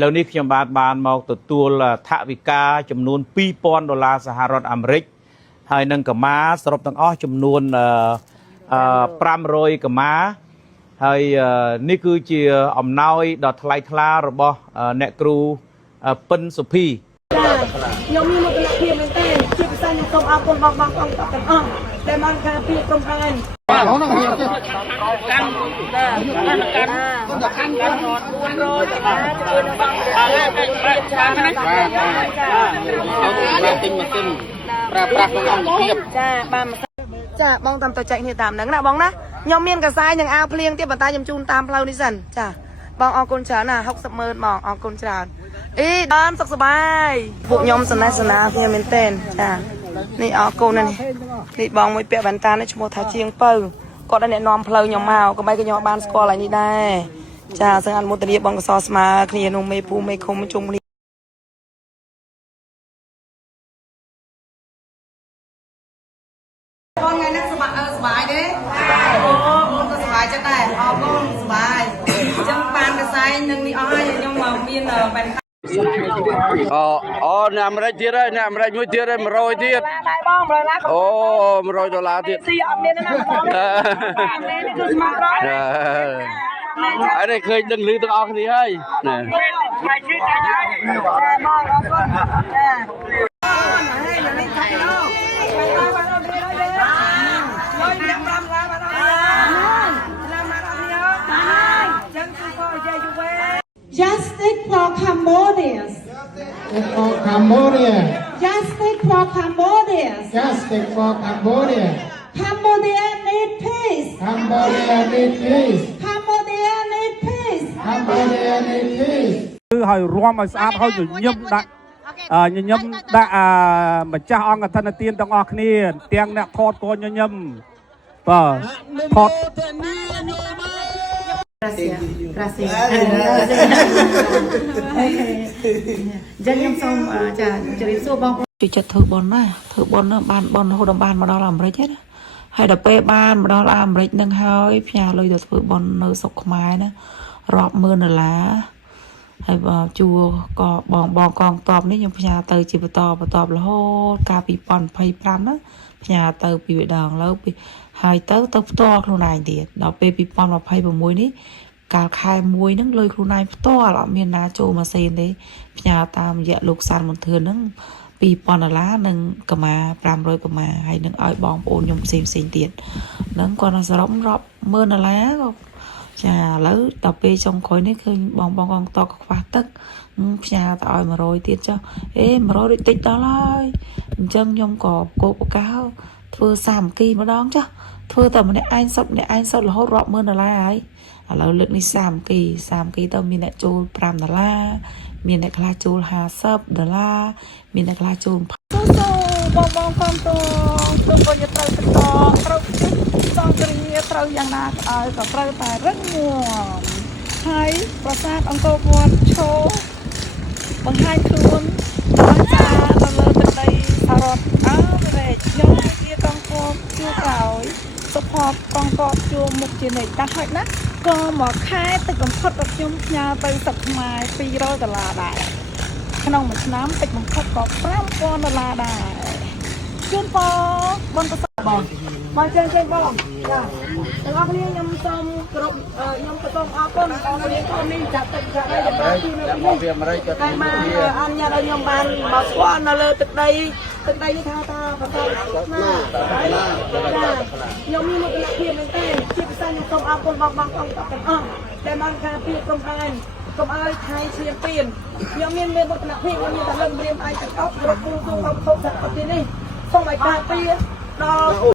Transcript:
แล้วนี่ខ្ញុំបានមកទទួលថវិកាចំនួន$2,000សហរដ្ឋអាមេរិកហើយនឹងកម្មាសរុបទាំងអស់ចំនួន500កម្មាហើយនេះគឺជាអំណោយដ៏ថ្លៃថ្លារបស់អ្នកគ្រូពិនសុភីខ្ញុំមានមោទនភាពមែនទែនជាពិសេសខ្ញុំសូមអរគុណបងទាំងអស់ដែលបានការពារក្រុមប្រឹងចាបងតាមទៅចែកគ្នាតាមហ្នឹងណាបងណាខ្ញុំមានកសាយនឹងអាវភ្លៀងទៀតប៉ុន្តែខ្ញុំជូនតាមផ្លូវនេះសិនចាបងអរគុណច្រើនណា60ម៉ឺនបងអរគុណច្រើនអីបានសុខសប្បាយពួកខ្ញុំសណេះសនាគ្នាមែនទែនចានេះអរគុណណានេះបងមួយពាក់វ៉ែនតានេះឈ្មោះថាជាងពៅគាត់ឲ្យអ្នកនាំផ្លូវខ្ញុំមកក៏មិនខ្ញុំបានស្គាល់ហើយនេះដែរចាសឹងអនុមោទនាបងកសស្មើគ្នានោះមេពូមេឃុំជុំនេះបងថ្ងៃនេះសប្បាយទេអូបងក៏សប្បាយចិត្តដែរអរគុណសប្បាយអញ្ចឹងបានកសែងនឹងនេះអស់ហើយខ្ញុំមកមានបែបអូអ្នកអាមេរិកទៀតហើយអ្នកអាមេរិកមួយទៀតហើយ100ទៀតដែរបង100ឡាអូ$100ទៀតស៊ីអត់មានណាបងនេះគឺស្មារតីអរឃើញដឹងឮទាំងអស់គ្នាហើយណាបាយជិះតែហើយបងអរគុណចាហើយនេះថាលោកJustice for Cambodia. For Cambodia. Justice for Cambodia. Justice for Cambodia. Cambodia need peace. Cambodia need peace. Cambodia need peace. Cambodia need peace. គឺឲ្យរួមឲ្យស្អាតហើយញញឹមដាក់ម្ចាស់អង្គធនទានទាំងអស់គ្នាទាំងអ្នកថតក៏ញញឹមបាទថតGracias. ចឹងខ្ញុំសូមចាជម្រាបសួរបងប្អូនជួយចិត្តធ្វើបុណ្យណាធ្វើបុណ្យបានបុណ្យរហូតដល់បានមកដល់អាមេរិកទេណាហើយដល់ពេលបានមកដល់អាមេរិកនឹងហើយផ្ញើលុយទៅធ្វើបុណ្យនៅស្រុកខ្មែរណារាប់ម៉ឺន$ហើយជួក៏បងកងតបនេះខ្ញុំផ្ញើទៅជាបន្តរហូតកាល2025ណាផ្ញើទៅពីម្ដងលើពីហើយទៅផ្ទាល់ខ្លួនឯងទៀតដល់ពេល2026នេះកាលខែ1ហ្នឹងលុយខ្លួនឯងផ្ទាល់អត់មានណាចូលម៉ាស៊ីនទេផ្ញើតាមរយៈលោកសានមន្ទឿនហ្នឹង$2,000និងកម្មា500កម្មាហើយនឹងឲ្យបងប្អូនខ្ញុំផ្សេងទៀតហ្នឹងគាត់សរុបរាប់ម៉ឺន$ក៏ចាឥឡូវដល់ពេលចុងក្រោយនេះឃើញបងកងតក៏ខ្វះទឹកផ្ញើទៅឲ្យ100ទៀតចុះ100ដូចតិចដល់ហើយអញ្ចឹងខ្ញុំក៏កោបកៅធ្វើសាមគ្គីម្ដងចុះធ្វើតែម្នាក់ឯងសុទ្ធរហូតរាប់ម៉ឺន$ហើយឥឡូវលើកនេះសាមគ្គីទៅមានអ្នកចូល$5មានអ្នកខ្លះចូល$50មានអ្នកខ្លះចូលបងកំតទៅក៏ត្រូវសងគ្រាត្រូវយ៉ាងណាក៏ឲ្យក៏ត្រូវតែរឹងមាំហើយប្រាសាទអង្គរវត្តឈរបង្ហាញខ្លួនដល់ចាទៅលើទឹកដីសហរដ្ឋអាមេរិកខ្ញុំជាកងទ័ពជួរក្រោយសុផតកងទ័ពជួរមុខជានិច្ចតែហុចណាក៏មកខែទឹកកំផុតរបស់ខ្ញុំផ្ញើទៅទឹកខ្មែរ$200ដែរក្នុងមួយឆ្នាំទឹកបំផុតក៏$5,000ដែរជូនបងប្រសាបងចេញបងចាទាំងអស់គ្នាខ្ញុំសូមគោរពខ្ញុំក៏សូមអរគុណបងប្អូននេះចាត់ទឹកចាត់អីដល់ទីនៅទីនេះតែបានអនុញ្ញាតឲ្យខ្ញុំបានមកស្គាល់នៅលើទឹកដីនេះថាបន្តណាខ្ញុំមានមោទនភាពមែនទែនជាពិសេសខ្ញុំសូមអរគុណបងទាំងអស់ដែលបានការពារក្រុមប្រឹងកុំឲ្យថៃឈាមពៀនខ្ញុំមានមោទនភាពខ្ញុំមានតែលើករៀមឯកទាំងអស់គ្រប់គូគ្រប់សហគមន៍នេះសូមឲ្យការពារដល់